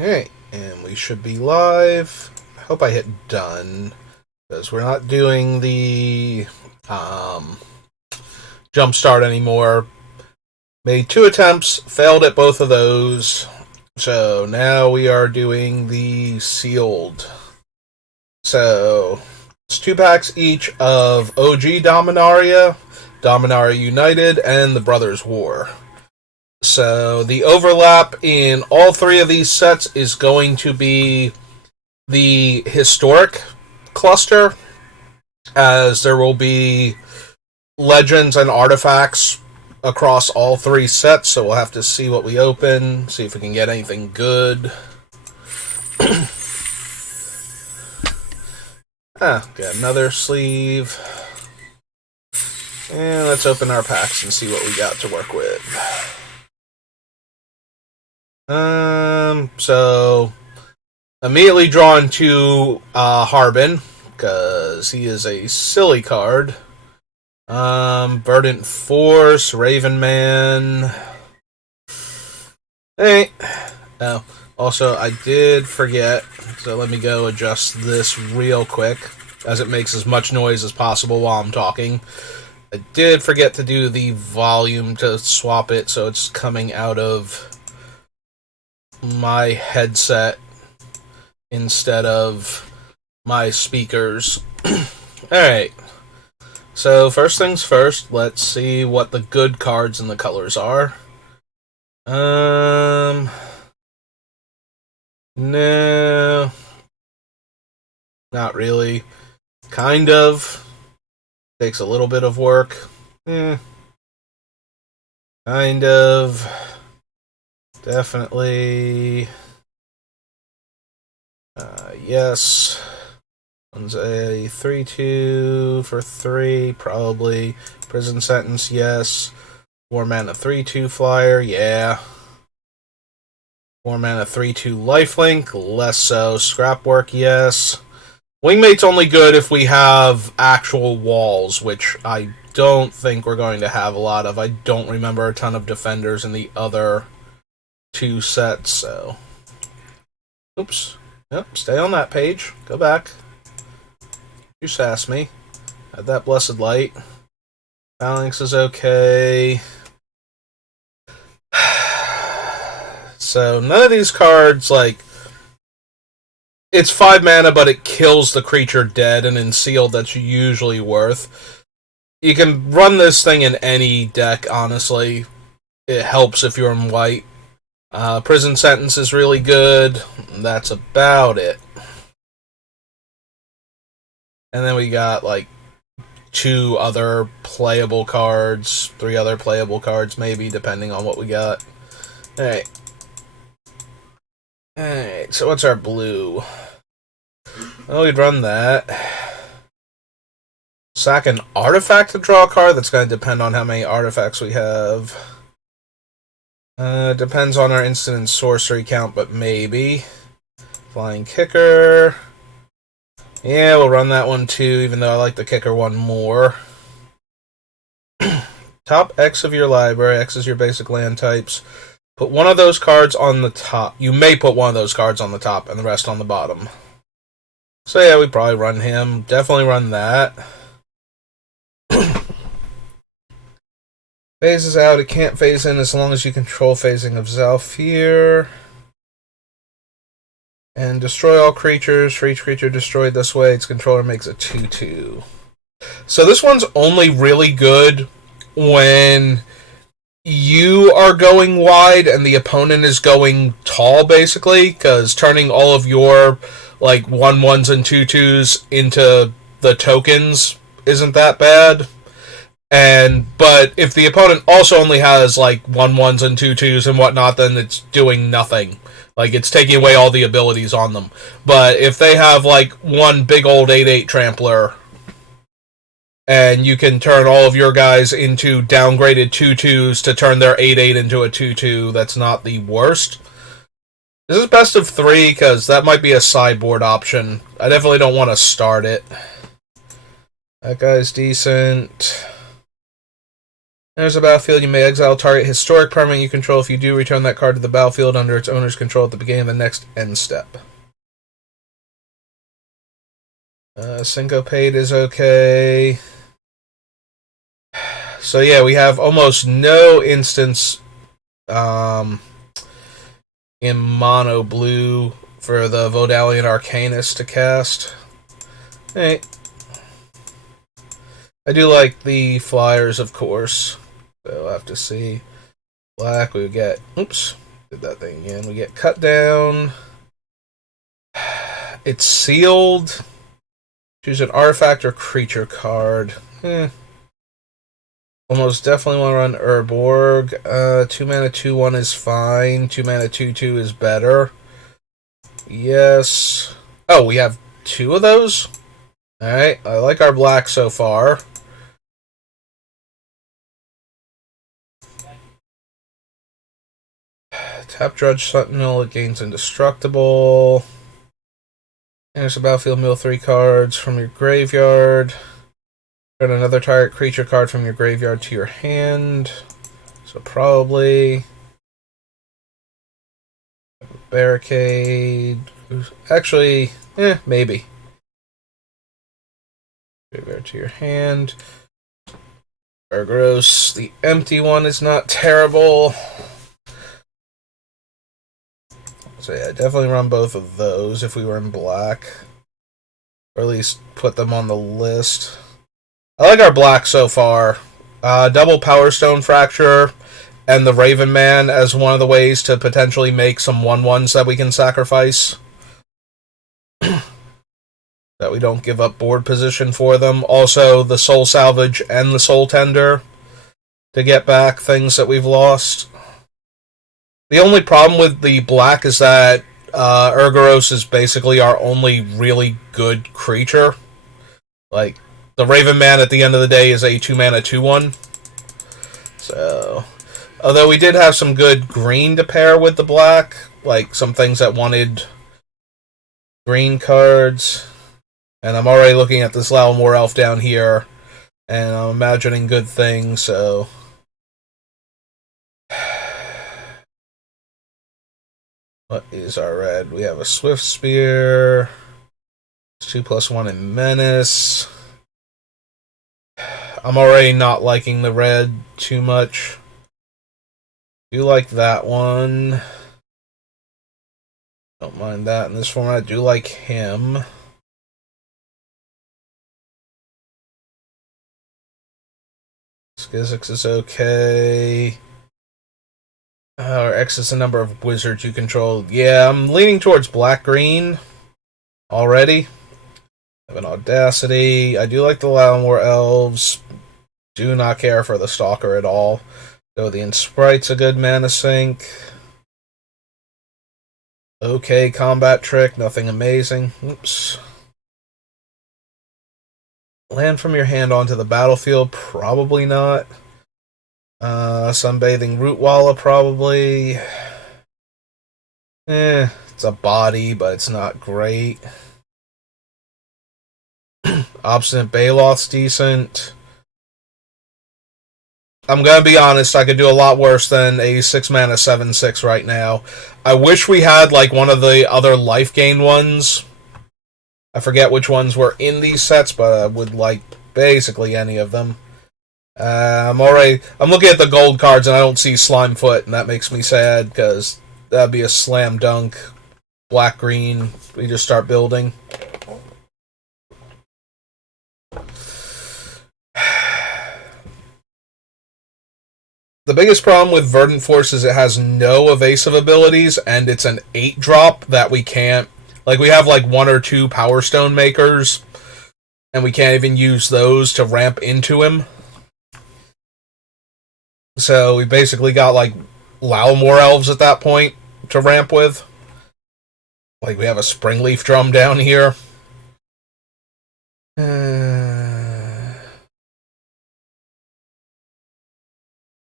Alright, and we should be live. I hope I hit done, because we're not doing the jump start anymore. Made 2 attempts, failed at both of those. So now we are doing the sealed. So it's 2 packs each of OG Dominaria, Dominaria United, and the Brothers War. So the overlap in all 3 of these sets is going to be the historic cluster, as there will be legends and artifacts across all 3 sets, so we'll have to see what we open, see if we can get anything good. Got another sleeve. And let's open our packs and see what we got to work with. So immediately drawn to Harbin, because he is a silly card. Verdant Force, Raven Man. Hey. Oh, also, I did forget, so let me go adjust this real quick, as it makes as much noise as possible while I'm talking. I did forget to do the volume to swap it, so it's coming out of my headset instead of my speakers. Alright. So, first things first, let's see what the good cards and the colors are. No. Not really. Kind of. Takes a little bit of work. Kind of. Definitely. Yes. One's a 3-2 for 3, probably. Prison Sentence, yes. 4 mana 3-2 flyer, yeah. 4 mana 3-2 lifelink, less so. Scrapwork, yes. Wingmate's only good if we have actual walls, which I don't think we're going to have a lot of. I don't remember a ton of defenders in the other 2 sets, so. Oops. Yep, stay on that page. Go back. You sass me. Had that blessed light. Phalanx is okay. So, none of these cards, like, it's 5 mana, but it kills the creature dead, and in sealed, that's usually worth. You can run this thing in any deck, honestly. It helps if you're in white. Prison Sentence is really good. That's about it. And then we got, like, 2 other playable cards. 3 other playable cards, maybe, depending on what we got. Alright. Alright, so what's our blue? Well, we'd run that. Sack an artifact to draw a card? That's going to depend on how many artifacts we have. Depends on our instant and sorcery count, but maybe. Flying Kicker. Yeah, we'll run that one too, even though I like the Kicker one more. Top X of your library. X is your basic land types. Put one of those cards on the top. You may put one of those cards on the top and the rest on the bottom. So yeah, we probably run him. Definitely run that. Phases out. It can't phase in as long as you control phasing of Zalfir. And destroy all creatures. For each creature destroyed this way, its controller makes a 2-2. So this one's only really good when you are going wide and the opponent is going tall, basically, because turning all of your, like, 1/1s and 2/2s into the tokens isn't that bad. But if the opponent also only has, like, 1/1s and 2/2s and whatnot, then it's doing nothing. Like, it's taking away all the abilities on them. But if they have, like, one big old 8/8 trampler, and you can turn all of your guys into downgraded 2/2s to turn their 8/8 into a 2/2, that's not the worst. This is best of 3, because that might be a sideboard option. I definitely don't want to start it. That guy's decent. There's a battlefield. You may exile target historic permanent you control. If you do, return that card to the battlefield under its owner's control at the beginning of the next end step. Syncopate is okay. So yeah, we have almost no instance in mono blue for the Vodalian Arcanist to cast. Hey. I do like the flyers, of course. So we'll have to see. Black, we get... Oops. Did that thing again. We get cut down. It's sealed. Choose an artifact or creature card. Almost definitely want to run Urborg. 2 mana 2/1 is fine. 2 mana 2/2 is better. Yes. Oh, we have 2 of those? Alright, I like our black so far. Tap Drudge Sentinel, it gains Indestructible. There's a battlefield, mill 3 cards from your graveyard. Turn another target creature card from your graveyard to your hand. So probably... Barricade... Actually, maybe. Graveyard to your hand. Urgoros, the empty one is not terrible. So yeah, definitely run both of those if we were in black. Or at least put them on the list. I like our black so far. Double Power Stone Fracture and the Raven Man as one of the ways to potentially make some 1/1s that we can sacrifice. That we don't give up board position for them. Also, the Soul Salvage and the Soul Tender to get back things that we've lost. The only problem with the black is that Urgoros is basically our only really good creature. Like, the Raven Man at the end of the day is a 2 mana 2/1. So, although we did have some good green to pair with the black, like some things that wanted green cards. And I'm already looking at this Lalamore Elf down here, and I'm imagining good things, so... What is our red? We have a Swift Spear. 2/1 in Menace. I'm already not liking the red too much. Do like that one. Don't mind that in this format. Do like him. Skizix is okay. Or X is the number of wizards you control. Yeah, I'm leaning towards black-green already. I have an Audacity. I do like the Lalamore Elves. Do not care for the Stalker at all. So the Sprite's a good mana sink. Okay, Combat Trick. Nothing amazing. Oops. Land from your hand onto the battlefield. Probably not. Sunbathing Rootwalla, probably. It's a body, but it's not great. Obstinate Baloth's decent. I'm gonna be honest, I could do a lot worse than a 6 mana 7/6 right now. I wish we had like one of the other life gain ones. I forget which ones were in these sets, but I would like basically any of them. I'm looking at the gold cards and I don't see Slimefoot, and that makes me sad because that'd be a slam dunk. Black green, we just start building. The biggest problem with Verdant Force is it has no evasive abilities, and it's an 8-drop that we can't... Like, we have like 1 or 2 Power Stone makers, and we can't even use those to ramp into him. So we basically got like Lalamore Elves at that point to ramp with. Like we have a Springleaf Drum down here.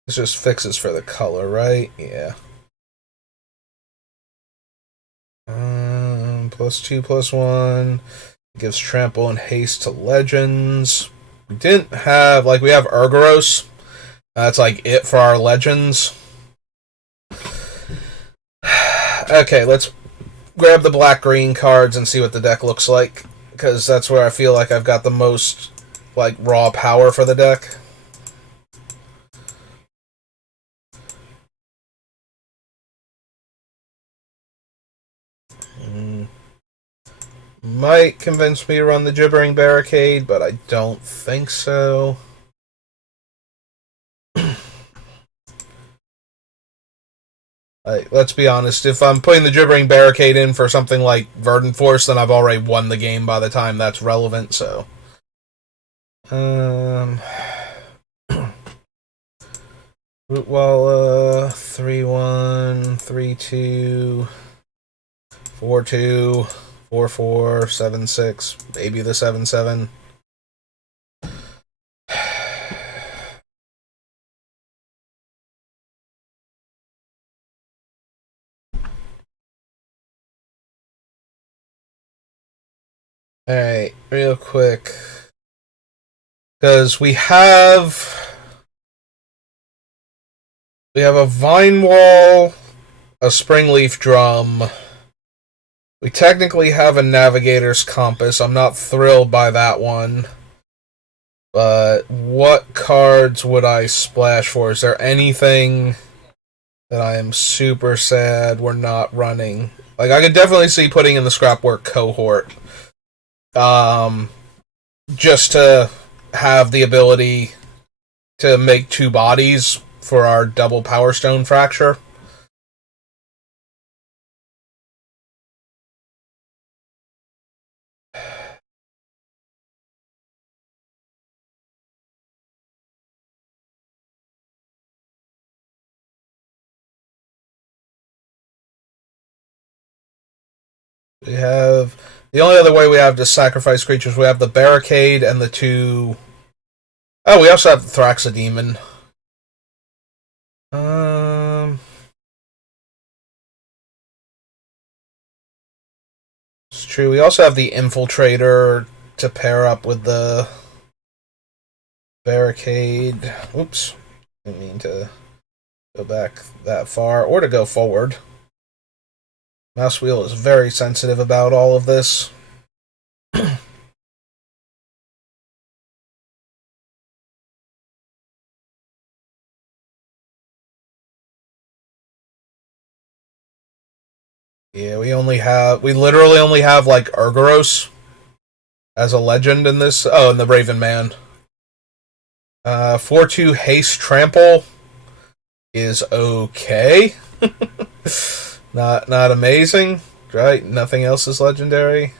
This just fixes for the color, right? Yeah. +2/+1. Gives trample and haste to legends. We didn't have... Like, we have Urgoros. That's like it for our legends. Okay, let's grab the black-green cards and see what the deck looks like, because that's where I feel like I've got the most like raw power for the deck. Might convince me to run the Gibbering Barricade, but I don't think so. Let's be honest, if I'm putting the Gibbering Barricade in for something like Verdant Force, then I've already won the game by the time that's relevant, so... Rootwalla, 3-1, 3-2, 4-2, 4-4, 7-6, maybe the 7-7. Alright, real quick. Because we have a Vine Wall, a Springleaf Drum. We technically have a Navigator's Compass. I'm not thrilled by that one. But what cards would I splash for? Is there anything that I am super sad we're not running? Like, I could definitely see putting in the Scrapwork Cohort. Just to have the ability to make 2 bodies for our double Power Stone Fracture. We have... The only other way we have to sacrifice creatures, we have the Barricade and the 2... Oh, we also have the Thraxodemon. It's true. We also have the Infiltrator to pair up with the Barricade. Oops. Didn't mean to go back that far, or to go forward. Mouse wheel is very sensitive about all of this. Yeah, we literally only have like Urgoros as a legend in this. Oh, and the Raven Man. 4-2 Haste Trample is okay. Not amazing, right? Nothing else is legendary.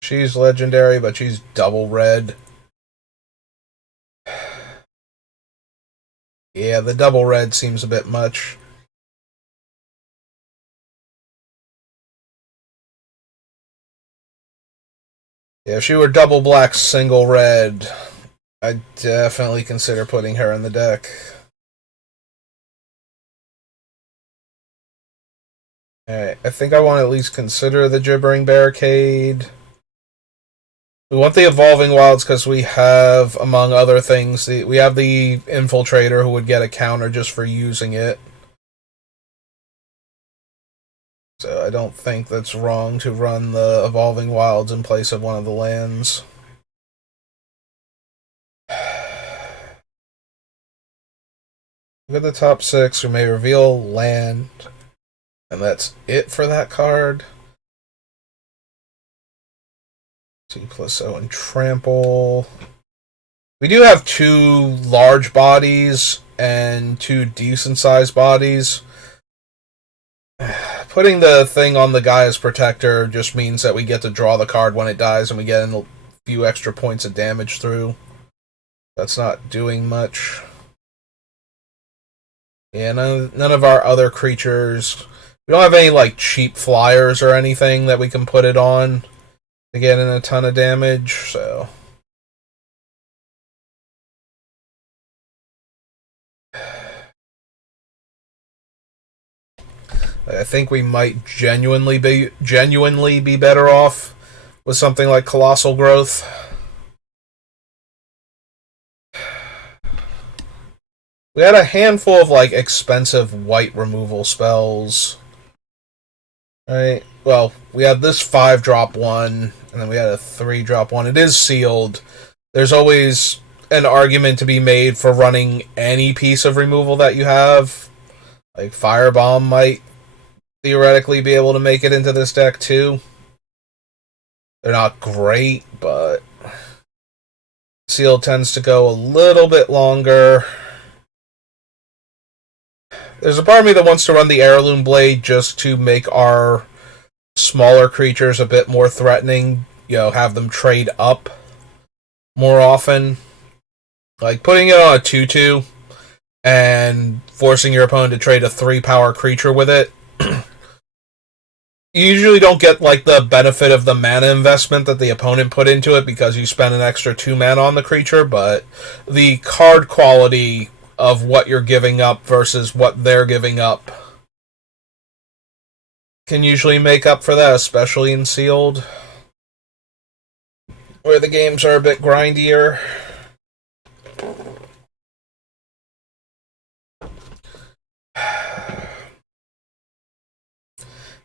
She's legendary, but she's double red. Yeah, the double red seems a bit much. Yeah, if she were double black, single red, I'd definitely consider putting her in the deck. Alright, I think I want to at least consider the Gibbering Barricade. We want the Evolving Wilds because we have, among other things, we have the Infiltrator who would get a counter just for using it. So I don't think that's wrong to run the Evolving Wilds in place of one of the lands. Look at the top 6. We may reveal land. And that's it for that card. 2+0 and Trample. We do have 2 large bodies and 2 decent-sized bodies. Putting the thing on the guy as Protector just means that we get to draw the card when it dies and we get a few extra points of damage through. That's not doing much. Yeah, none of our other creatures... We don't have any, like, cheap flyers or anything that we can put it on to get in a ton of damage, so... I think we might genuinely be better off with something like Colossal Growth. We had a handful of like expensive white removal spells. Right? Well, we had this 5-drop one, and then we had a 3-drop one. It is sealed. There's always an argument to be made for running any piece of removal that you have. Like Firebomb might theoretically be able to make it into this deck too. They're not great, but Seal tends to go a little bit longer. There's a part of me that wants to run the Heirloom Blade just to make our smaller creatures a bit more threatening. You know, have them trade up more often. Like putting it on a 2/2 and forcing your opponent to trade a 3-power creature with it. You usually don't get like the benefit of the mana investment that the opponent put into it because you spend an extra 2 mana on the creature, but the card quality of what you're giving up versus what they're giving up can usually make up for that, especially in Sealed, where the games are a bit grindier.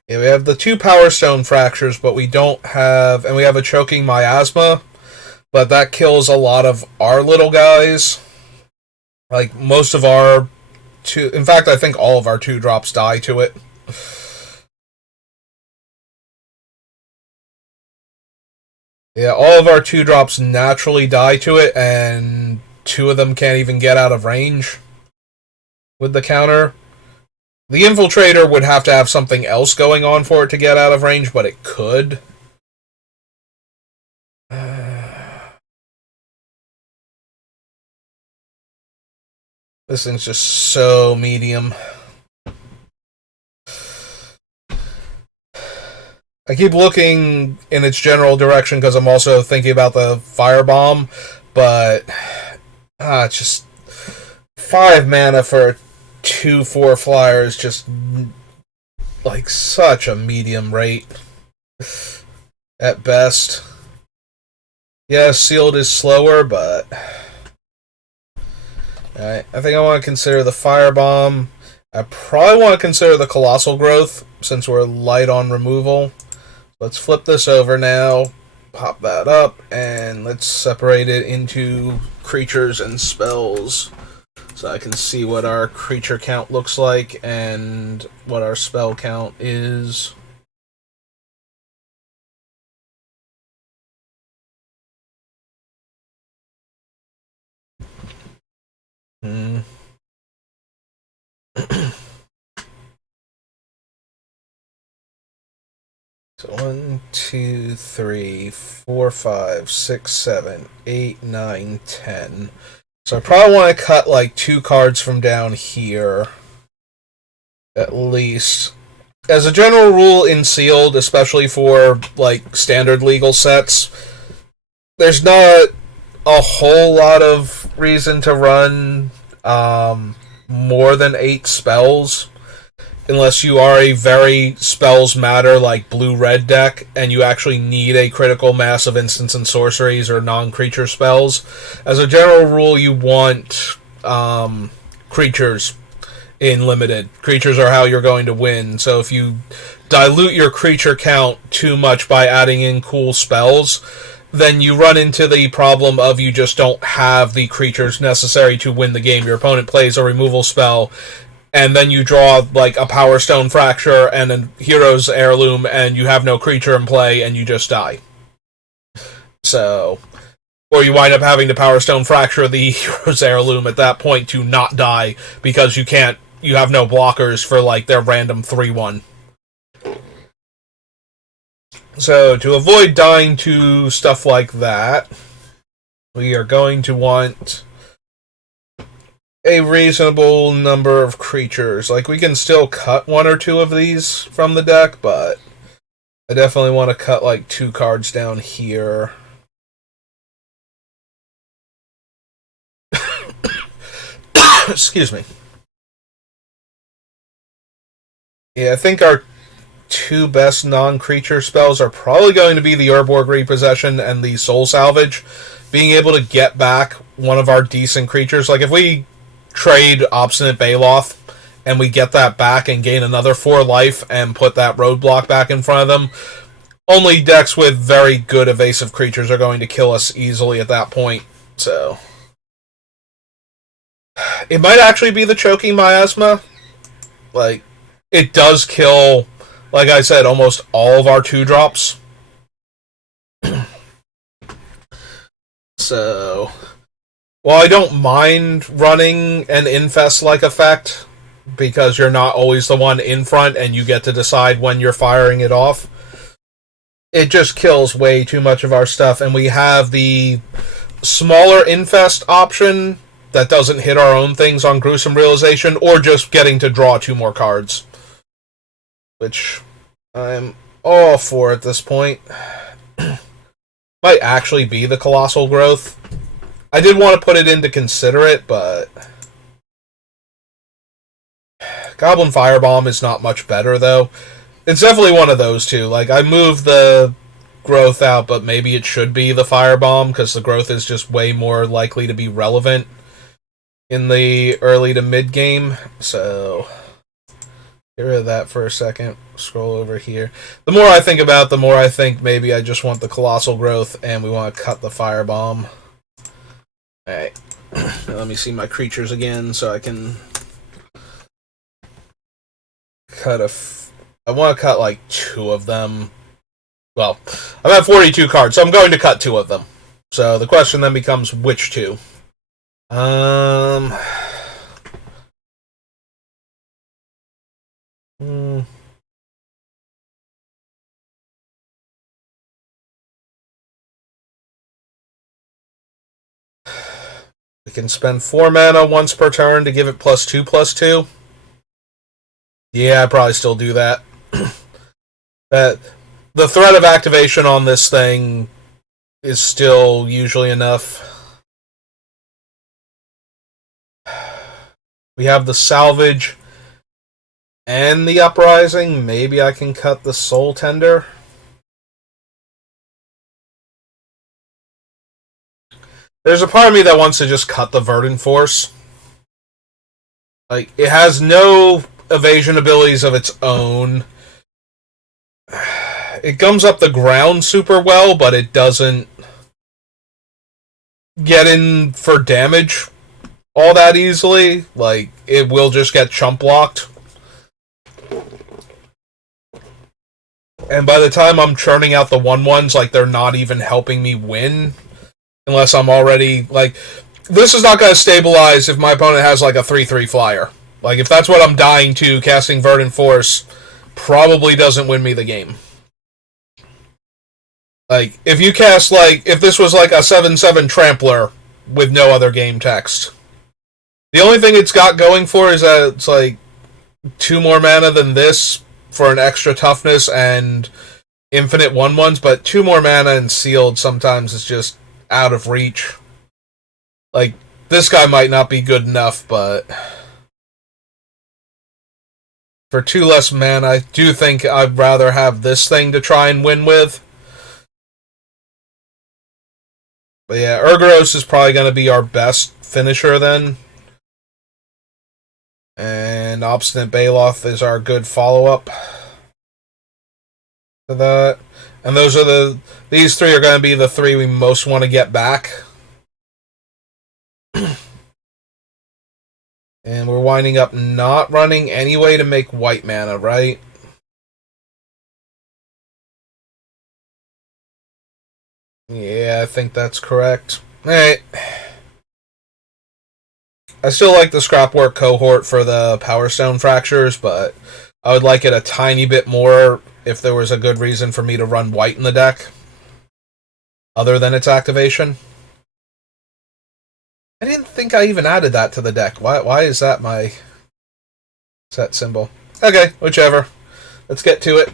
Yeah, we have the 2 Power Stone Fractures, but we don't have... And we have a Choking Miasma, but that kills a lot of our little guys. Like, most of our... In fact, I think all of our 2-drops die to it. Yeah, all of our 2-drops naturally die to it, and 2 of them can't even get out of range with the counter. The Infiltrator would have to have something else going on for it to get out of range, but it could. This thing's just so medium. I keep looking in its general direction because I'm also thinking about the Firebomb, but it's just 5 mana for a 2/4 flyer is just like such a medium rate at best. Yeah, Sealed is slower, but I think I want to consider the Firebomb. I probably want to consider the Colossal Growth since we're light on removal. Let's flip this over now, pop that up, and let's separate it into creatures and spells so I can see what our creature count looks like and what our spell count is. So 1, 2, 3, 4, 5, 6, 7, 8, 9, 10. So I probably want to cut like 2 cards from down here, at least. As a general rule in Sealed, especially for like standard legal sets, there's not a whole lot of reason to run more than 8 spells. Unless you are a very spells matter like blue-red deck and you actually need a critical mass of instants and sorceries or non-creature spells. As a general rule, you want creatures in limited. Creatures are how you're going to win. So if you dilute your creature count too much by adding in cool spells, then you run into the problem of you just don't have the creatures necessary to win the game. Your opponent plays a removal spell, and then you draw like a Power Stone Fracture and a Hero's Heirloom, and you have no creature in play, and you just die. So, or you wind up having to Power Stone Fracture the Hero's Heirloom at that point to not die because you have no blockers for like their random 3/1. So, to avoid dying to stuff like that, we are going to want a reasonable number of creatures. Like, we can still cut 1 or 2 of these from the deck, but I definitely want to cut like 2 cards down here. Excuse me. Yeah, I think our two best non-creature spells are probably going to be the Urborg Repossession and the Soul Salvage. Being able to get back one of our decent creatures. Like, if we trade Obstinate Baloth and we get that back and gain another 4 life and put that roadblock back in front of them, only decks with very good evasive creatures are going to kill us easily at that point. So it might actually be the Choking Miasma. Like, it does kill, like I said, almost all of our 2-drops. So, while I don't mind running an Infest-like effect, because you're not always the one in front and you get to decide when you're firing it off, it just kills way too much of our stuff, and we have the smaller Infest option that doesn't hit our own things on Gruesome Realization, or just getting to draw 2 more cards. Which I'm all for at this point. Might actually be the Colossal Growth. I did want to put it in to consider it, but Goblin Firebomb is not much better, though. It's definitely one of those two. Like, I moved the Growth out, but maybe it should be the Firebomb, because the Growth is just way more likely to be relevant in the early to mid game. So get rid of that for a second. Scroll over here. The more I think about it, the more I think maybe I just want the Colossal Growth and we want to cut the Firebomb. Alright. Let me see my creatures again so I can cut I want to cut like 2 of them. Well, I'm at 42 cards, so I'm going to cut 2 of them. So the question then becomes, which 2? We can spend 4 mana once per turn to give it +2/+2. Yeah, I'd probably still do that. The threat of activation on this thing is still usually enough. We have the Salvage and the Uprising. Maybe I can cut the Soul Tender. There's a part of me that wants to just cut the Verdant Force. Like, it has no evasion abilities of its own. It gums up the ground super well, but it doesn't get in for damage all that easily. Like, it will just get chump blocked. And by the time I'm churning out the 1/1s, like, they're not even helping me win. Unless I'm already, like, this is not going to stabilize if my opponent has, like, a 3/3 flyer. Like, if that's what I'm dying to, casting Verdant Force probably doesn't win me the game. Like, if you cast, like, if this was, like, a 7/7 Trampler with no other game text. The only thing it's got going for is that it's, like, 2 more mana than this for an extra toughness and infinite 1/1s, but 2 more mana and sealed sometimes is just out of reach. Like, this guy might not be good enough, but for 2 less mana, I do think I'd rather have this thing to try and win with. But yeah, Urgoros is probably going to be our best finisher then. And Obstinate Baloth is our good follow-up to that. And these 3 are going to be the 3 we most want to get back. And we're winding up not running anyway to make white mana, right? Yeah, I think that's correct. Alright. I still like the Scrapwork cohort for the Power Stone Fractures, but I would like it a tiny bit more if there was a good reason for me to run white in the deck, other than its activation. I didn't think I even added that to the deck. Why is that my set symbol? Okay, whichever. Let's get to it.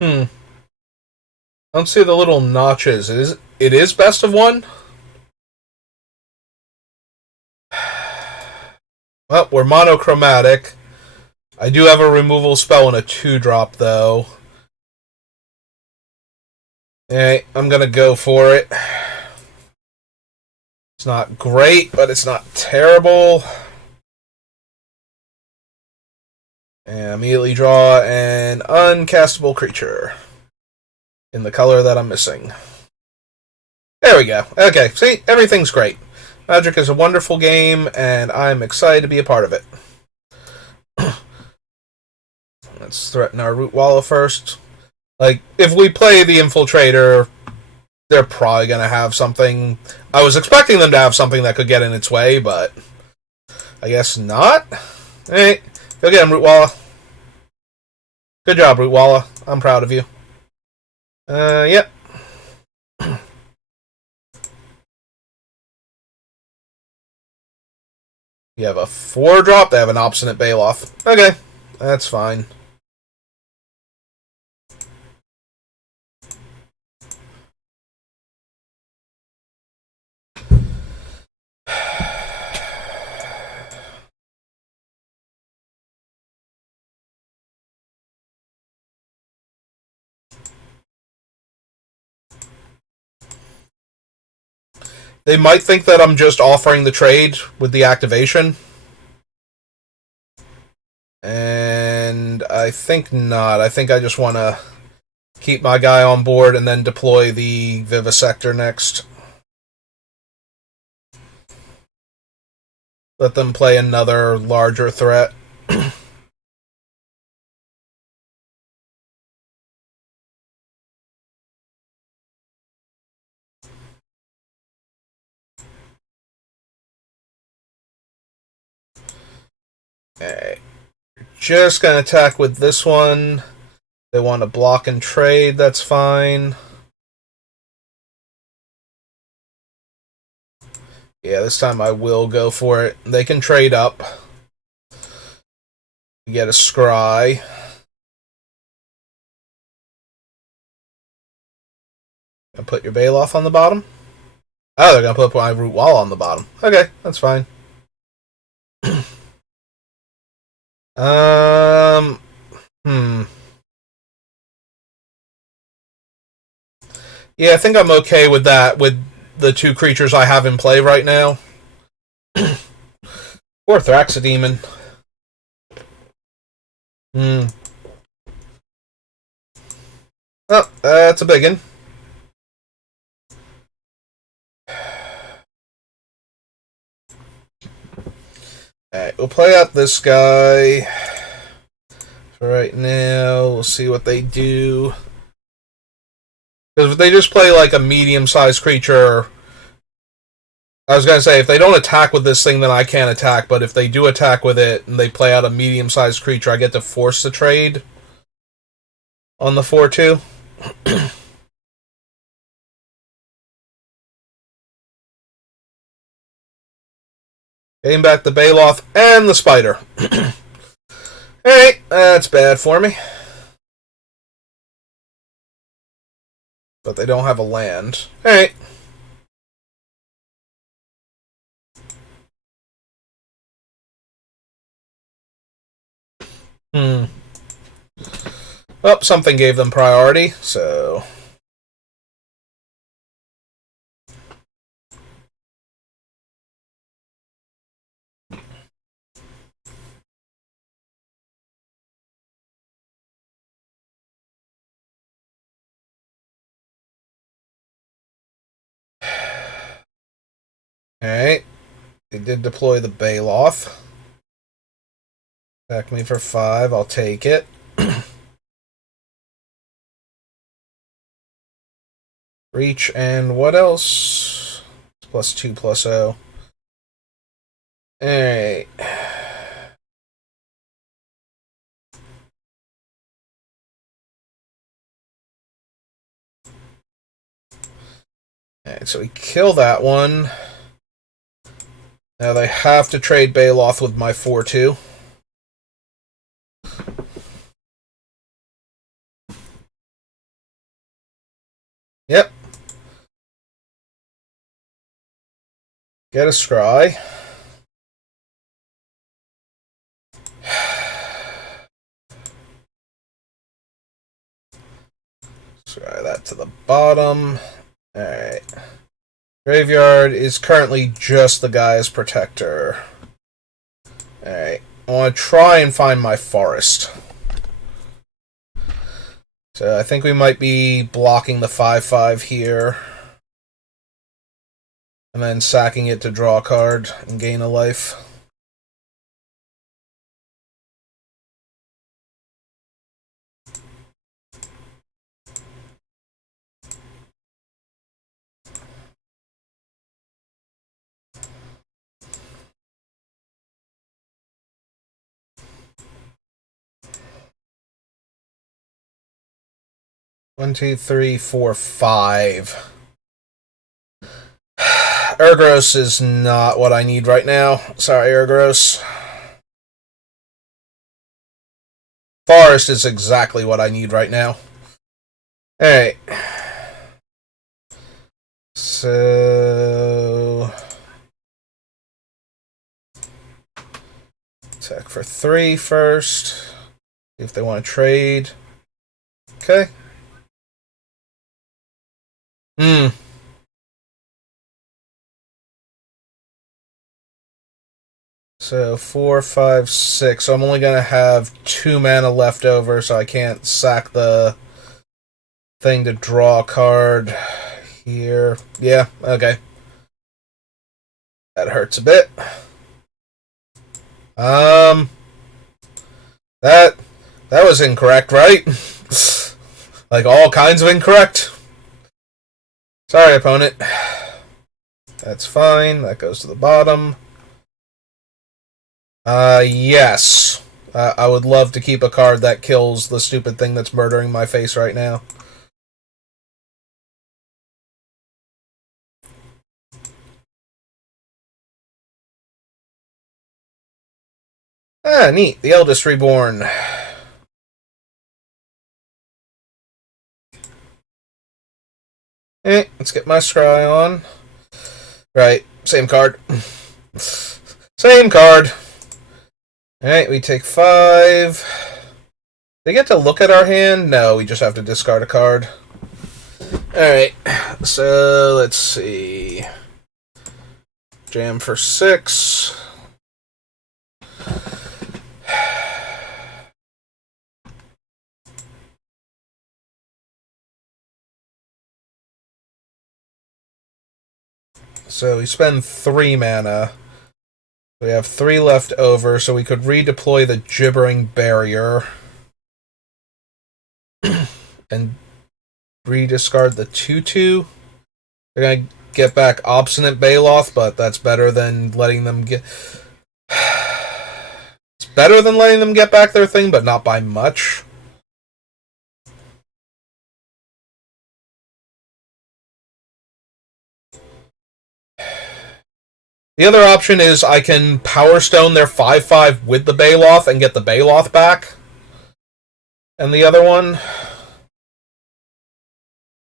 I don't see the little notches. It is best of one? Well, we're monochromatic. I do have a removal spell and a 2-drop, though. Alright, I'm gonna go for it. It's not great, but it's not terrible. And immediately draw an uncastable creature in the color that I'm missing. There we go. Okay, see? Everything's great. Magic is a wonderful game, and I'm excited to be a part of it. Let's threaten our Root Walla first. Like, if we play the Infiltrator, they're probably going to have something. I was expecting them to have something that could get in its way, but I guess not. Hey, go get him, Root Walla. Good job, Root Walla. I'm proud of you. Yep. You have a 4-drop. They have an Obstinate Baloth. Okay, that's fine. They might think that I'm just offering the trade with the activation. And I think not. I think I just want to keep my guy on board and then deploy the Vivisector next. Let them play another larger threat. Okay. Just gonna attack with this one. They want to block and trade, that's fine. Yeah, this time I will go for it. They can trade up. You get a Scry. And put your Baloth on the bottom. Oh, they're gonna put my Root Wall on the bottom. Okay, that's fine. Yeah, I think I'm okay with that, with the 2 creatures I have in play right now. Or Thraxodemon. Oh, that's a biggin. Alright, we'll play out this guy. For right now, we'll see what they do. Because if they just play like a medium-sized creature, I was going to say, if they don't attack with this thing, then I can't attack. But if they do attack with it and they play out a medium-sized creature, I get to force the trade on the 4-2. Getting back the Baloth and the Spider. Alright, that's bad for me. But they don't have a land. Alright. Oh, something gave them priority, so... Alright. They did deploy the Baloth. Attack me for 5, I'll take it. Reach, and what else? +2/+0. Alright. Alright, so we kill that one. Now they have to trade Baloth with my 4-2. Get a scry. Scry that to the bottom. Alright. Graveyard is currently just the guy's protector. Alright. I want to try and find my forest. So I think we might be blocking the 5/5 here. And then sacking it to draw a card and gain a life. One, two, three, four, five. Urgros is not what I need right now. Sorry, Urgros. Forest is exactly what I need right now. Alright. So... attack for 3 first. See if they want to trade. Okay. So 4, 5, 6. So I'm only going to have 2 mana left over, so I can't sack the thing to draw a card here. Yeah, okay. That hurts a bit. That was incorrect, right? Like all kinds of incorrect. Sorry, opponent. That's fine. That goes to the bottom. Yes. I would love to keep a card that kills the stupid thing that's murdering my face right now. Ah, neat. The Eldest Reborn. Let's get my scry on. Right, same card. Same card. Alright, we take 5. They get to look at our hand? No, we just have to discard a card. Alright, so let's see. Jam for 6. So we spend 3 mana. We have 3 left over, so we could redeploy the Gibbering Barrier. And rediscard the 2/2. They're going to get back Obstinate Baloth, but that's better than letting them get... It's better than letting them get back their thing, but not by much. The other option is I can Power Stone their 5/5 with the Baloth and get the Baloth back. And the other one.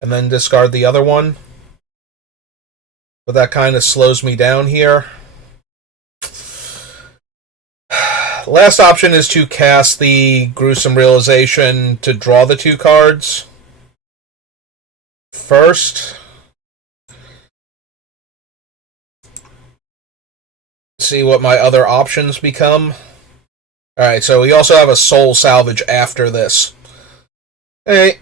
And then discard the other one. But that kind of slows me down here. Last option is to cast the Gruesome Realization to draw the 2 cards. First. See what my other options become. Alright, so we also have a Soul Salvage after this. Alright.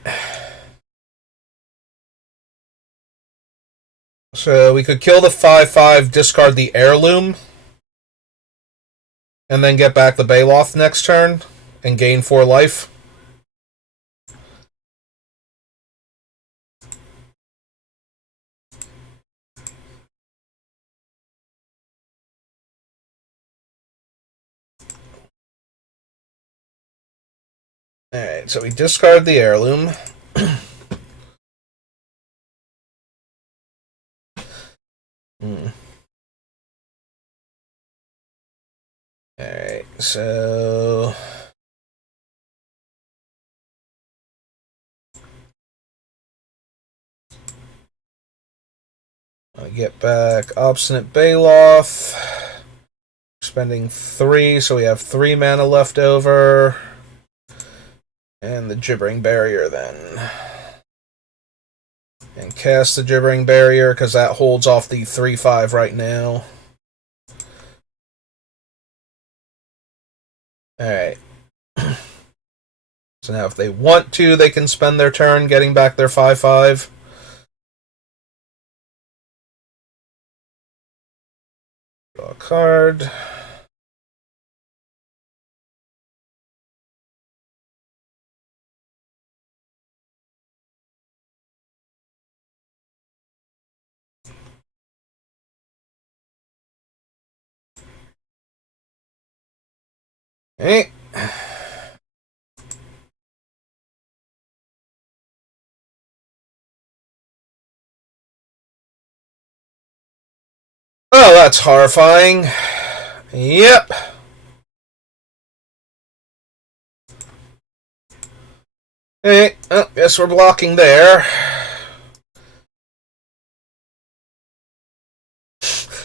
So we could kill the 5/5, discard the Heirloom, and then get back the Baloth next turn, and gain 4 life. Alright, so we discard the Heirloom. Alright, so... I'll Get back Obstinate Baloth. Spending 3, so we have 3 mana left over. And the Gibbering Barrier then. And cast the Gibbering Barrier, because that holds off the 3/5 right now. Alright. So now if they want to, they can spend their turn getting back their 5/5. Draw a card. Okay. Oh, that's horrifying. Yep. Okay, oh, guess we're blocking there.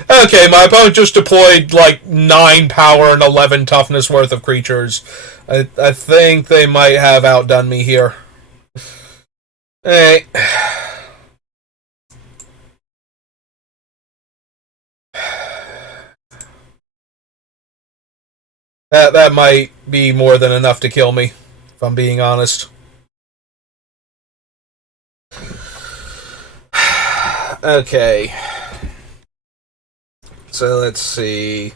Okay, my opponent just deployed like 9 power and 11 toughness worth of creatures. I think they might have outdone me here. Hey. That might be more than enough to kill me, if I'm being honest. Okay. So let's see.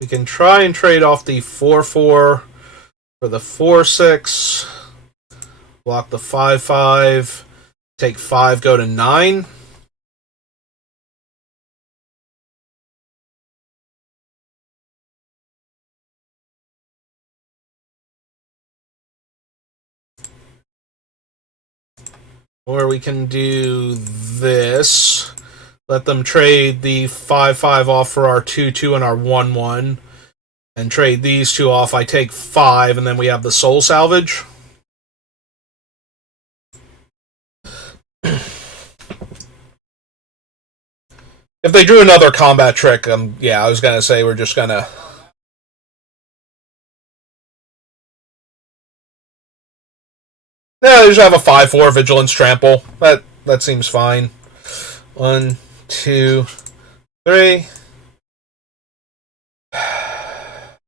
We can try and trade off the 4/4 for the 4/6. Block the 5/5. Take 5, go to 9. Or we can do this. Let them trade the 5/5 off for our 2/2 and our 1/1. And trade these 2 off. I take 5, and then we have the Soul Salvage. If they drew another combat trick, yeah, I was going to say we're just going to... Yeah, they just have a 5/4 Vigilance Trample. That seems fine. 1, 2, 3.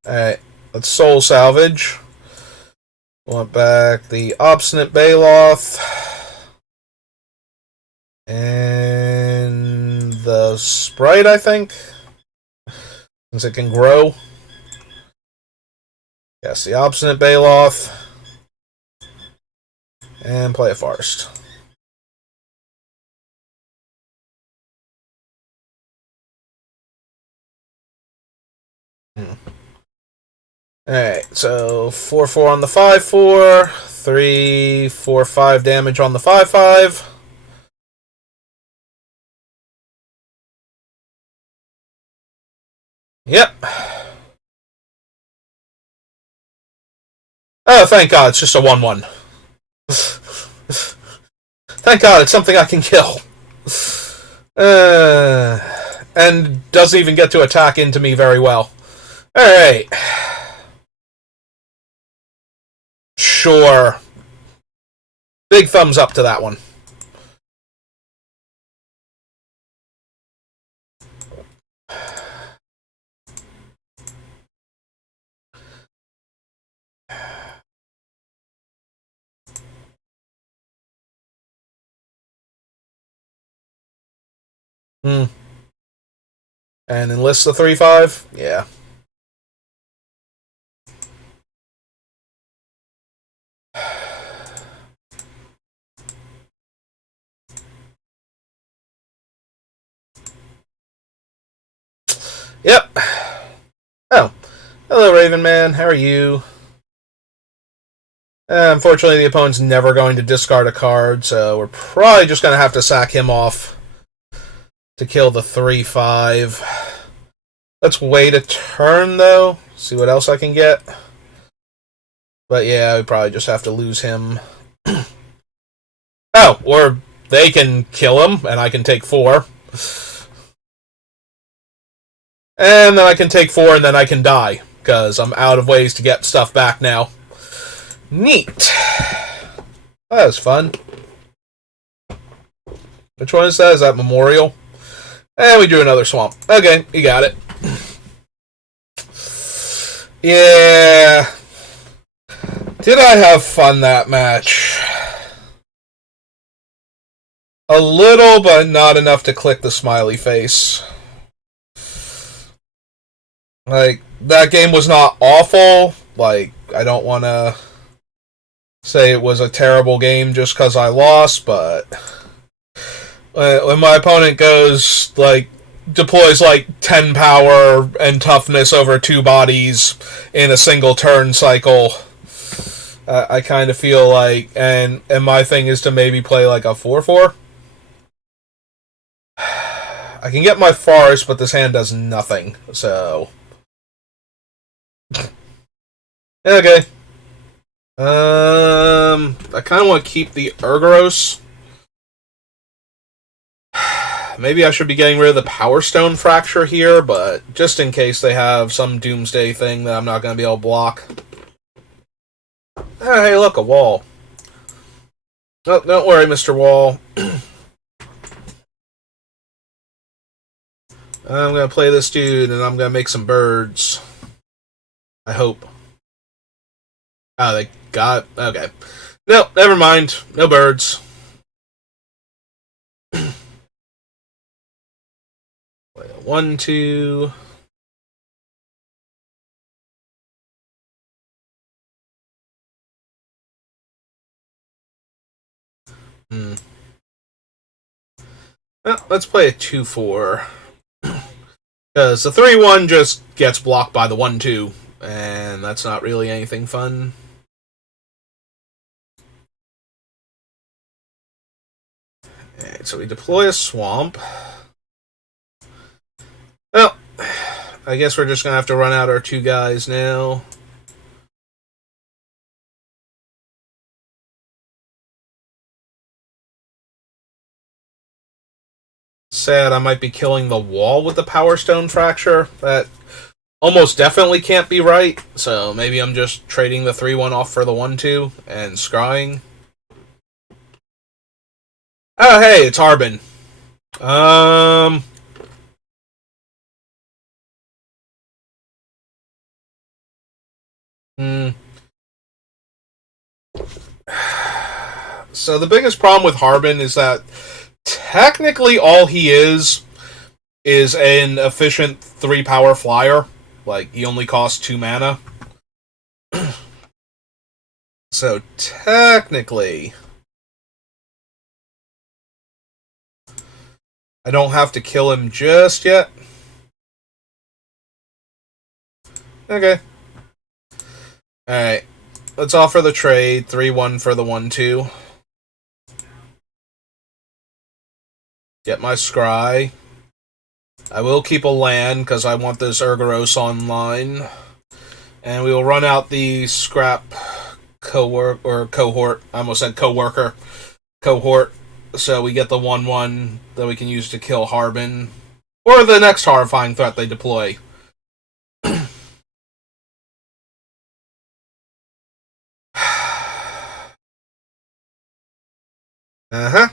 Alright, let's Soul Salvage. Want back the Obstinate Baloth. And the Sprite, I think. Since it can grow. Yes, the Obstinate Baloth. And play a Forest. Alright, so 4/4 on the 5/4, 3, 4, 5 damage on the 5/5. Yep. Oh, thank God, it's just a 1/1. Thank God, it's something I can kill. And doesn't even get to attack into me very well. Alright. Sure. Big thumbs up to that one. And enlist the 3/5? Yeah. Yep. Oh. Hello, Raven Man. How are you? Unfortunately, the opponent's never going to discard a card, so we're probably just going to have to sack him off to kill the 3/5. Let's wait a turn, though. See what else I can get But yeah, we probably just have to lose him. Oh, or they can kill him, and I can take 4. And then I can take 4, and then I can die, because I'm out of ways to get stuff back now. Neat. That was fun. Which one is that? Is that Memorial? And we do another swamp. Okay, you got it. Yeah. Did I have fun that match? A little, but not enough to click the smiley face. Like, that game was not awful. Like, I don't want to say it was a terrible game just because I lost, but when my opponent goes, like, deploys, like, 10 power and toughness over 2 bodies in a single turn cycle, I kind of feel like, and my thing is to maybe play, like, a 4-4. I can get my forest, but this hand does nothing, so... Okay. I kind of want to keep the Urgoros. Maybe I should be getting rid of the Power Stone Fracture here, but just in case they have some Doomsday thing that I'm not going to be able to block. Oh, hey, look, a wall. Oh, don't worry, Mr. Wall. I'm going to play this dude, and I'm going to make some birds. I hope. Oh, they got... Okay. No, never mind. No birds. 1, 2... Well, let's play a 2-4. Because the 3-1 just gets blocked by the 1-2, and that's not really anything fun. Alright, so we deploy a swamp. Well, I guess we're just going to have to run out our 2 guys now. Sad I might be killing the wall with the Power Stone Fracture. That almost definitely can't be right, so maybe I'm just trading the 3-1 off for the 1-2 and scrying. Oh, hey, it's Harbin. So the biggest problem with Harbin is that technically all he is an efficient 3-power flyer. Like, he only costs 2 mana. So technically, I don't have to kill him just yet. Okay. Alright. Let's offer the trade. 3-1 for the 1-2. Get my scry. I will keep a land because I want this Urgoros online. And we will run out the scrap cohort. I almost said coworker. Cohort. So we get the 1-1 that we can use to kill Harbin. Or the next horrifying threat they deploy. Uh-huh.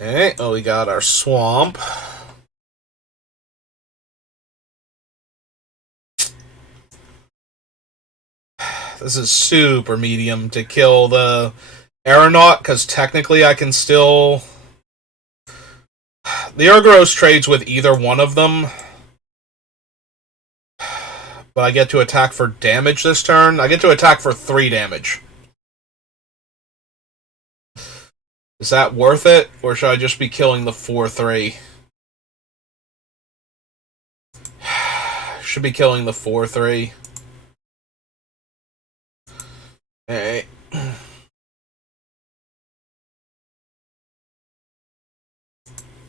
Alright, well, we got our swamp. This is super medium to kill the Aeronaut, because technically I can still... The Urgoros trades with either one of them. But I get to attack for damage this turn. I get to attack for 3 damage. Is that worth it? Or should I just be killing the 4-3? Should be killing the 4-3. Alright.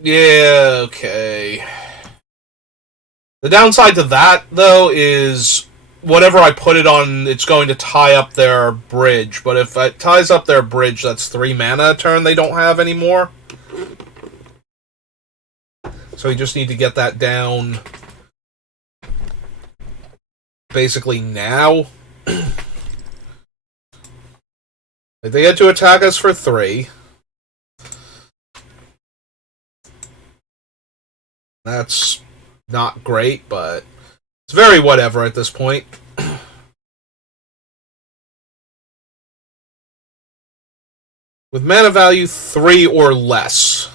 Yeah, okay. The downside to that, though, is whatever I put it on, it's going to tie up their bridge. But if it ties up their bridge, that's 3 mana a turn they don't have anymore. So we just need to get that down basically now. They get to attack us for 3. That's not great, but it's very whatever at this point. With mana value 3 or less.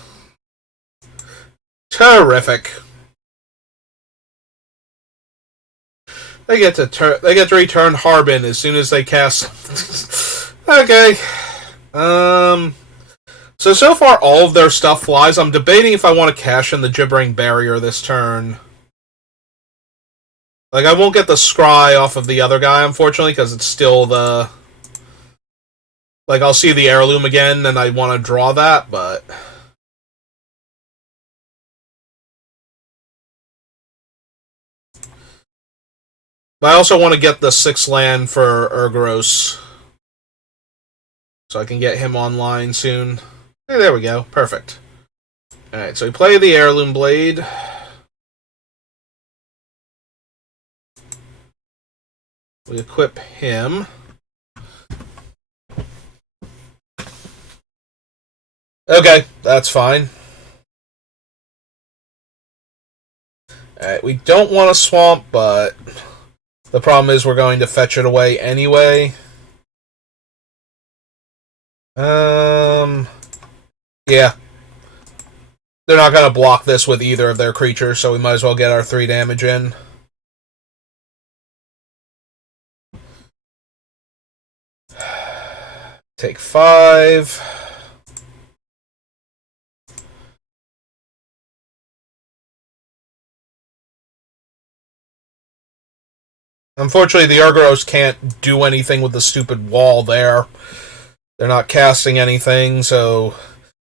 Terrific. They get to return Harbin as soon as they cast. Okay. So far all of their stuff flies. I'm debating if I want to cash in the Gibbering Barrier this turn. Like, I won't get the Scry off of the other guy, unfortunately, because it's still the... Like, I'll see the Heirloom again, and I want to draw that, but... But I also want to get the 6 land for Urgaros. So I can get him online soon. Hey, there we go. Perfect. Alright, so we play the Heirloom Blade. We equip him. Okay, that's fine. Alright, we don't want a swamp, but the problem is we're going to fetch it away anyway. Yeah. They're not going to block this with either of their creatures, so we might as well get our 3 damage in. Take 5. Unfortunately, the Urgaros can't do anything with the stupid wall there. They're not casting anything, so...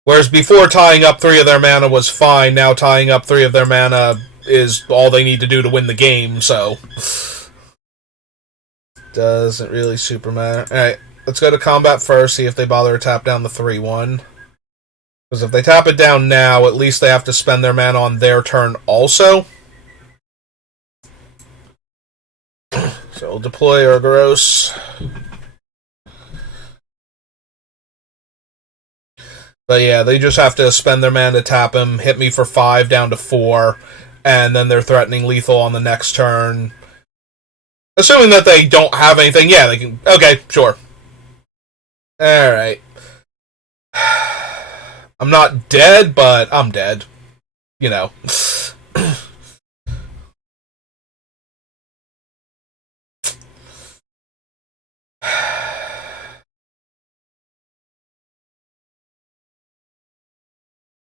Whereas before tying up 3 of their mana was fine, now tying up 3 of their mana is all they need to do to win the game, so... Doesn't really super matter. Alright, let's go to combat first, see if they bother to tap down the 3-1. Because if they tap it down now, at least they have to spend their mana on their turn also. So we'll deploy Urgaros. But yeah, they just have to spend their mana to tap him, hit me for 5 down to 4, and then they're threatening lethal on the next turn. Assuming that they don't have anything, yeah, they can... Okay, sure. Alright. I'm not dead, but I'm dead. You know.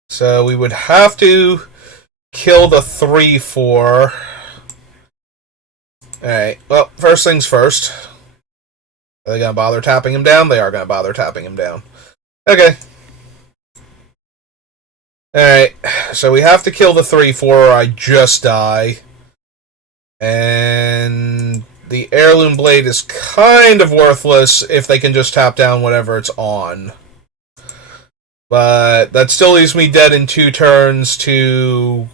So we would have to kill the 3-4. Alright, well, first things first. Are they going to bother tapping him down? They are going to bother tapping him down. Okay. Alright, so we have to kill the 3-4 or I just die. And the Heirloom Blade is kind of worthless if they can just tap down whatever it's on. But that still leaves me dead in 2 turns to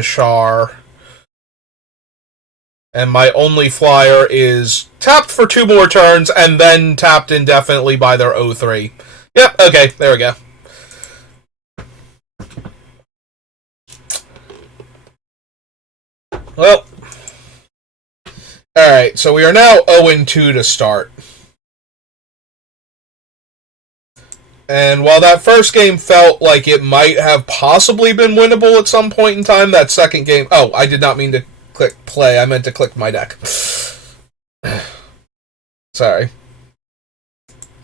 Shar. And my only flyer is tapped for 2 more turns and then tapped indefinitely by their 0-3. Yep, okay, there we go. Well, alright, so we are now 0-2 to start. And while that first game felt like it might have possibly been winnable at some point in time, that second game... Oh, I did not mean to click play. I meant to click my deck. Sorry.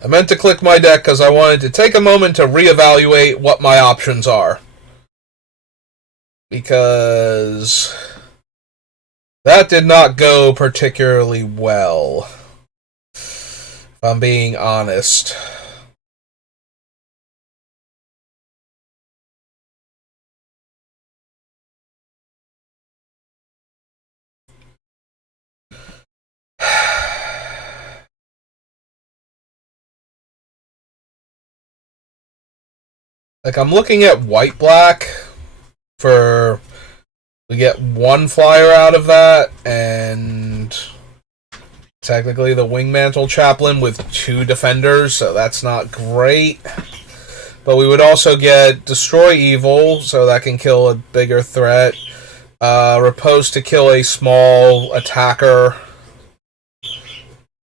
I meant to click my deck because I wanted to take a moment to reevaluate what my options are. Because that did not go particularly well, if I'm being honest. Like, I'm looking at white-black for... We get one flyer out of that, and... Technically the Wingmantle Chaplain with 2 defenders, so that's not great. But we would also get Destroy Evil, so that can kill a bigger threat. Repose to kill a small attacker.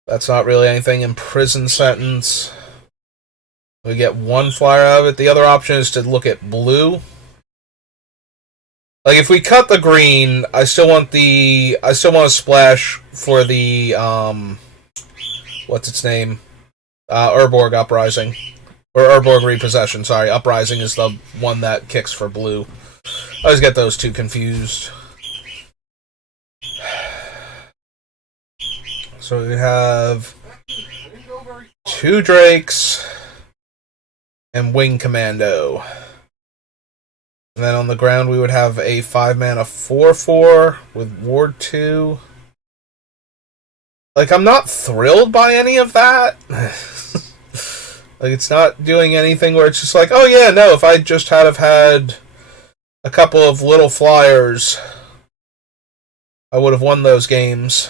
That's not really anything. Imprison Sentence. We get 1 flyer out of it. The other option is to look at blue. Like, if we cut the green, I still want a splash for the, what's its name? Urborg Uprising. Or Urborg Repossession, sorry. Uprising is the one that kicks for blue. I always get those two confused. So we have 2 Drakes and Wing Commando. And then on the ground we would have a 5-mana 4/4 with Ward 2. Like, I'm not thrilled by any of that. Like, it's not doing anything where it's just like, oh yeah, no, if I just had a couple of little flyers, I would have won those games.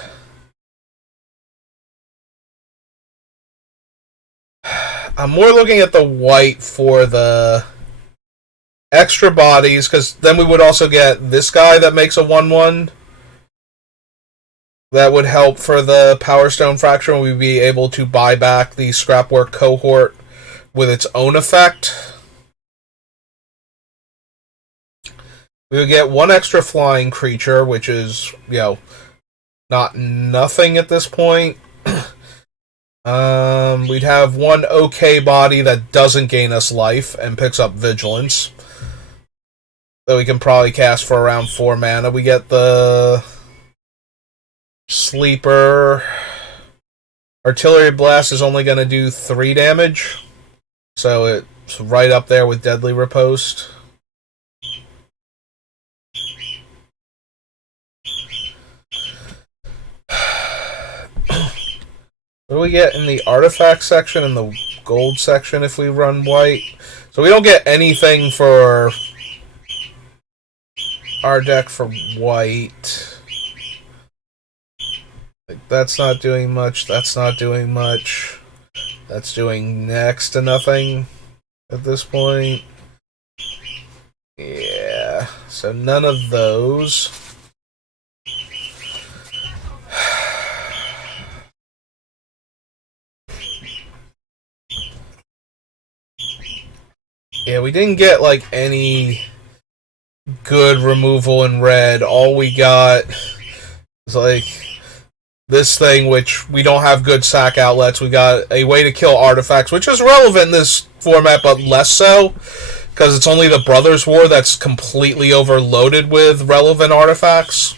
I'm more looking at the white for the extra bodies, because then we would also get this guy that makes a 1/1. That would help for the Power Stone Fracture, and we'd be able to buy back the Scrapwork Cohort with its own effect. We would get 1 extra flying creature, which is, not nothing at this point. We'd have 1 okay body that doesn't gain us life and picks up Vigilance. That we can probably cast for around 4 mana. We get the Sleeper. Artillery Blast is only going to do 3 damage. So it's right up there with Deadly Riposte. What do we get in the artifact section and the gold section if we run white? So we don't get anything for our deck for white. Like, that's not doing much. That's not doing much. That's doing next to nothing at this point. Yeah, so none of those. Yeah, we didn't get, like, any good removal in red. All we got is, like, this thing, which we don't have good sack outlets. We got a way to kill artifacts, which is relevant in this format, but less so, because it's only the Brothers' War that's completely overloaded with relevant artifacts.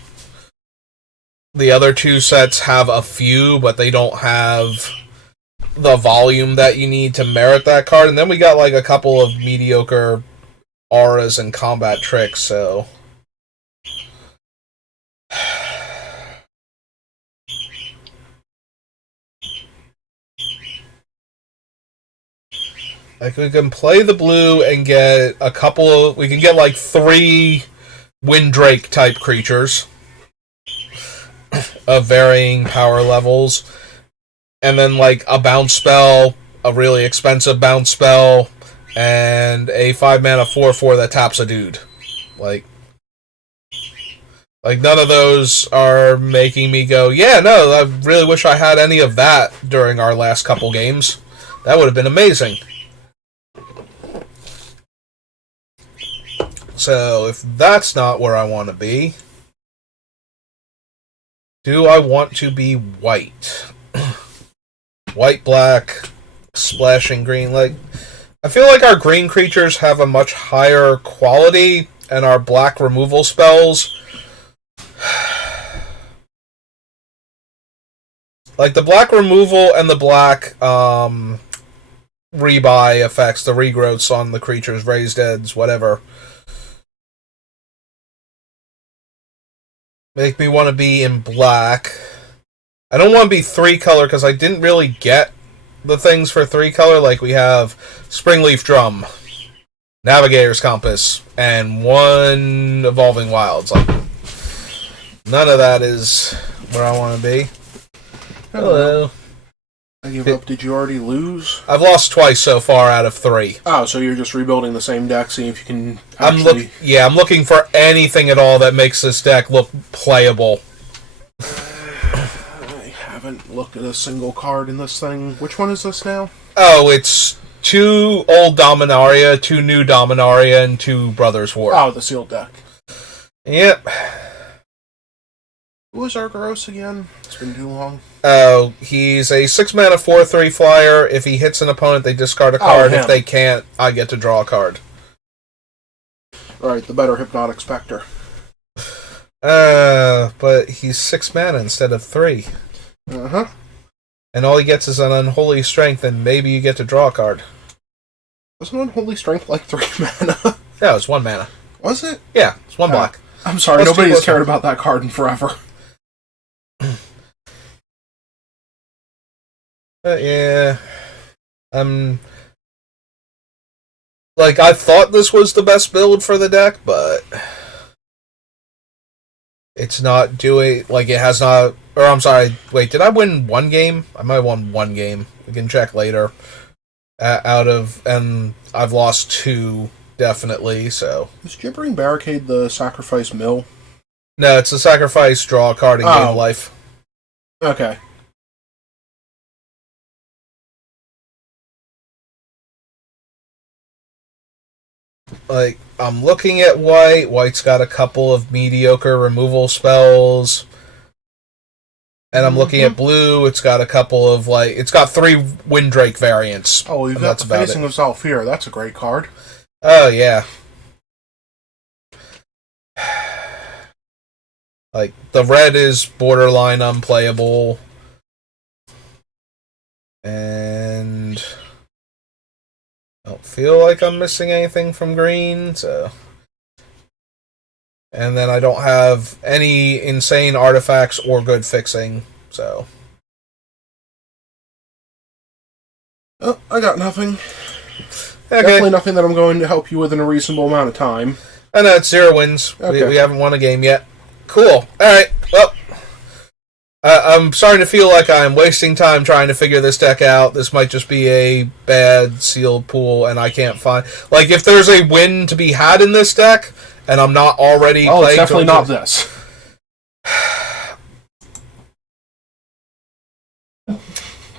The other 2 sets have a few, but they don't have the volume that you need to merit that card. And then we got, like, a couple of mediocre auras and combat tricks, so... Like, we can play the blue and get a couple of... We can get, like, 3 Windrake type creatures of varying power levels. And then, like, a bounce spell, a really expensive bounce spell, and a 5-mana 4/4 that taps a dude. Like, none of those are making me go, yeah, no, I really wish I had any of that during our last couple games. That would have been amazing. So, if that's not where I want to be, do I want to be white? White, black, splashing green. Like, I feel like our green creatures have a much higher quality, and our black removal spells... Like, the black removal and the black, rebuy effects, the regrowths on the creatures, raised heads, whatever... make me want to be in black. I don't want to be 3-color because I didn't really get the things for 3-color. Like, we have Springleaf Drum. Navigator's Compass, and 1 Evolving Wilds. Like, none of that is where I want to be. Hello. I give up. Did you already lose? I've lost twice so far out of 3. Oh, so you're just rebuilding the same deck, seeing if you can actually... I'm looking for anything at all that makes this deck look playable. I haven't looked at a single card in this thing. Which one is this now? Oh, it's 2 old Dominaria, 2 new Dominaria, and 2 Brothers War. Oh, the sealed deck. Yep. Who was Argyros again? It's been too long. Oh, he's a 6-mana 4/3 flyer. If he hits an opponent, they discard a card. If they can't, I get to draw a card. Right, the better Hypnotic Spectre. But he's 6 mana instead of 3. Uh-huh. And all he gets is an Unholy Strength, and maybe you get to draw a card. Wasn't Unholy Strength like 3 mana? No, it's 1 mana. Was it? Yeah, it's 1 black. I'm sorry, nobody's cared about that card in forever. Yeah. Like, I thought this was the best build for the deck, but it's not doing... Like, it has not... Or, I'm sorry, wait, did I win 1 game? I might have won 1 game. We can check later. And I've lost 2, definitely, so... Is Gibbering Barricade the Sacrifice Mill? No, it's a sacrifice, draw a card, and gain life. Okay. Like, I'm looking at White. White's got a couple of mediocre removal spells. And I'm looking at Blue. It's got a couple of, like... It's got 3 Windrake variants. Oh, you've got the Facing of Zalfir. That's a great card. Oh, yeah. Like, the red is borderline unplayable. And... I don't feel like I'm missing anything from green, so... And then I don't have any insane artifacts or good fixing, so... Oh, I got nothing. Okay. Definitely nothing that I'm going to help you with in a reasonable amount of time. I know, it's 0 wins. Okay. We haven't won a game yet. Cool. Alright, well... I'm starting to feel like I'm wasting time trying to figure this deck out. This might just be a bad sealed pool, and I can't find... Like, if there's a win to be had in this deck, and I'm not already playing... it's definitely not this.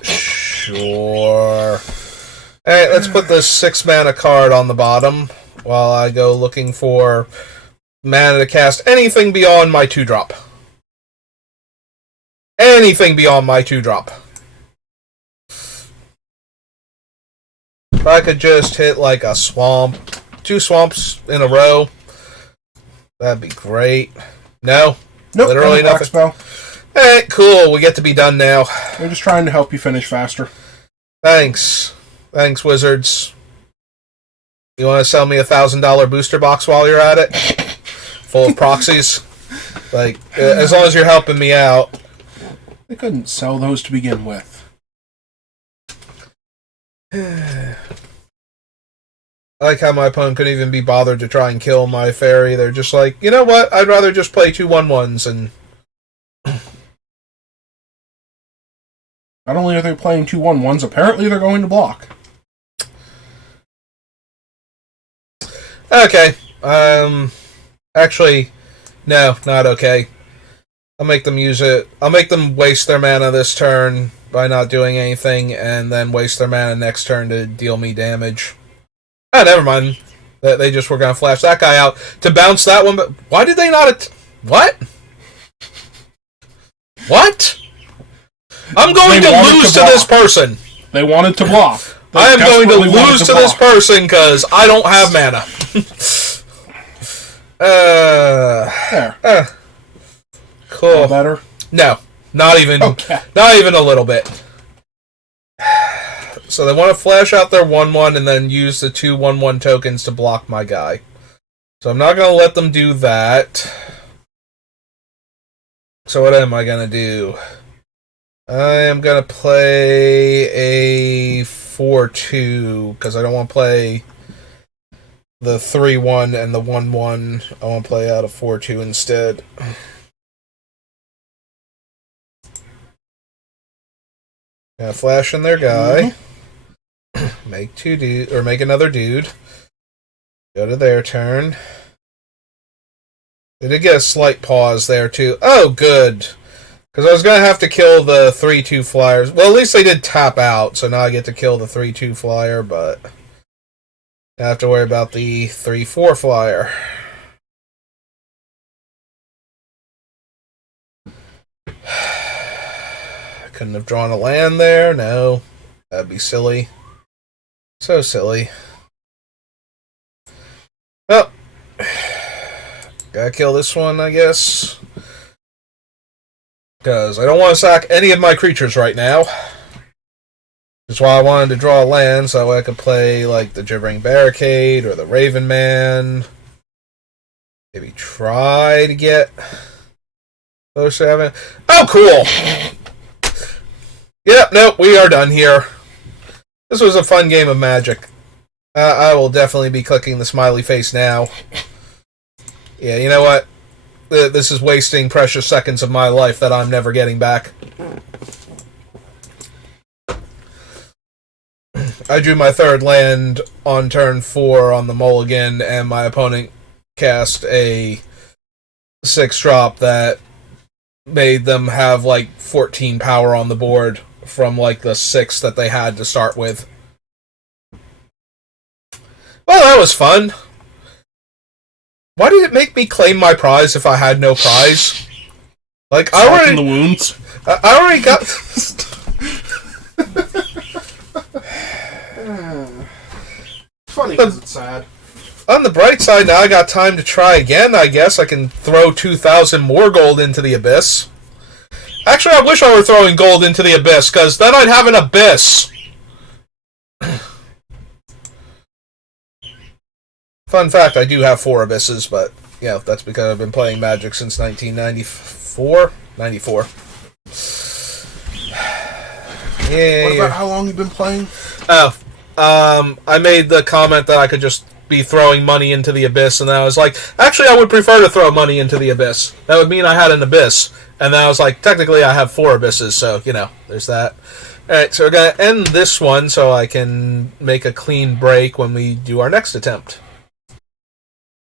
Sure. Alright, let's put this 6-mana card on the bottom, while I go looking for mana to cast anything beyond my 2-drop. Anything beyond my 2-drop. If I could just hit like a swamp, 2 swamps in a row, that'd be great. No? Nope, literally nothing. Spell. Alright, cool. We get to be done now. We're just trying to help you finish faster. Thanks. Thanks, Wizards. You want to sell me $1,000 booster box while you're at it? Full of proxies? Like, as long as you're helping me out. They couldn't sell those to begin with. I like how my opponent couldn't even be bothered to try and kill my fairy. They're just like, you know what? I'd rather just play 2 1/1s and... Not only are they playing 2 1/1s, apparently they're going to block. Okay. Actually, no, not okay. I'll make them use it. I'll make them waste their mana this turn by not doing anything, and then waste their mana next turn to deal me damage. Ah, never mind. They just were going to flash that guy out to bounce that one, but why did they not... What? What? I'm going to lose to this person. They wanted to block. I am going to lose to this person because I don't have mana. There. Cool. Better? No, not even. Okay. Not even a little bit. So they want to flash out their 1/1 and then use the 2 1/1 tokens to block my guy. So I'm not going to let them do that. So what am I going to do? I am going to play a 4/2 because I don't want to play the 3-1 and the 1-1. I want to play out a 4-2 instead. Gonna flash in their guy. Make make another dude. Go to their turn. They did get a slight pause there too. Oh, good. Because I was gonna have to kill the 3-2 flyers. Well, at least they did tap out, so now I get to kill the 3-2 flyer, but I have to worry about the 3-4 flyer. Couldn't have drawn a land there. No. That'd be silly. So silly. Well, gotta kill this one, I guess. Because I don't want to sack any of my creatures right now. That's why I wanted to draw a land, so I could play like the Gibbering Barricade or the Raven Man. Maybe try to get those 7. Oh, cool! Yep, nope, we are done here. This was a fun game of Magic. I will definitely be clicking the smiley face now. Yeah, you know what? This is wasting precious seconds of my life that I'm never getting back. I drew my 3rd land on turn 4 on the mulligan, and my opponent cast a 6-drop that made them have like 14 power on the board from like the 6 that they had to start with. Well, that was fun. Why did it make me claim my prize if I had no prize? Like, I already... the wounds. I already got... Funny because it's sad. On the bright side, now I got time to try again, I guess. I can throw 2,000 more gold into the Abyss. Actually, I wish I were throwing gold into the Abyss, because then I'd have an Abyss. Fun fact, I do have 4 Abysses, but, yeah, that's because I've been playing Magic since 1994? 94. Yeah. What about how long you've been playing? Oh, I made the comment that I could just be throwing money into the Abyss, and then I was like, actually, I would prefer to throw money into the Abyss. That would mean I had an Abyss. And then I was like, technically, I have 4 Abysses, so, you know, there's that. Alright, so we're going to end this one so I can make a clean break when we do our next attempt.